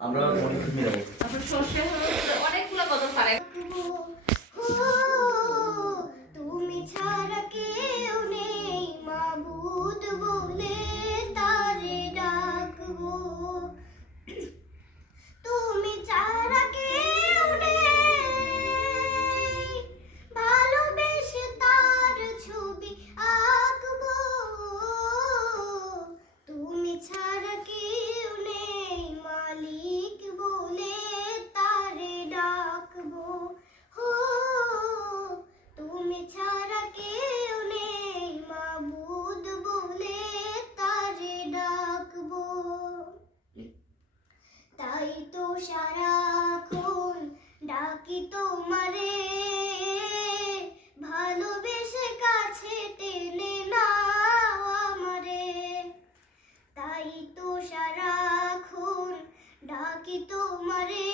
আমরা অনেক মিলাবো। তারপর সর্ষে অনেকগুলো গজল পারে। তুমি ছাড়া কেউ নেই মাবুদ বলে তারে ডাকবো, তুমি ছাড়া কেউ নেই ভালোবেসে তার ছবি আঁকবো, তুমি ছাড়া কেউ নেই মালিক বলে তারে ডাকবো, হো তুমি ছাড়া কেউ নেই মাবুদ বলে তারে ডাকবো, তাই তো সারাক্ষণ ডাকি তোমারে ভালোবেসে কাছে টেনে নাও আমারে, তাই তো সারাক্ষণ ডাকি তোমারে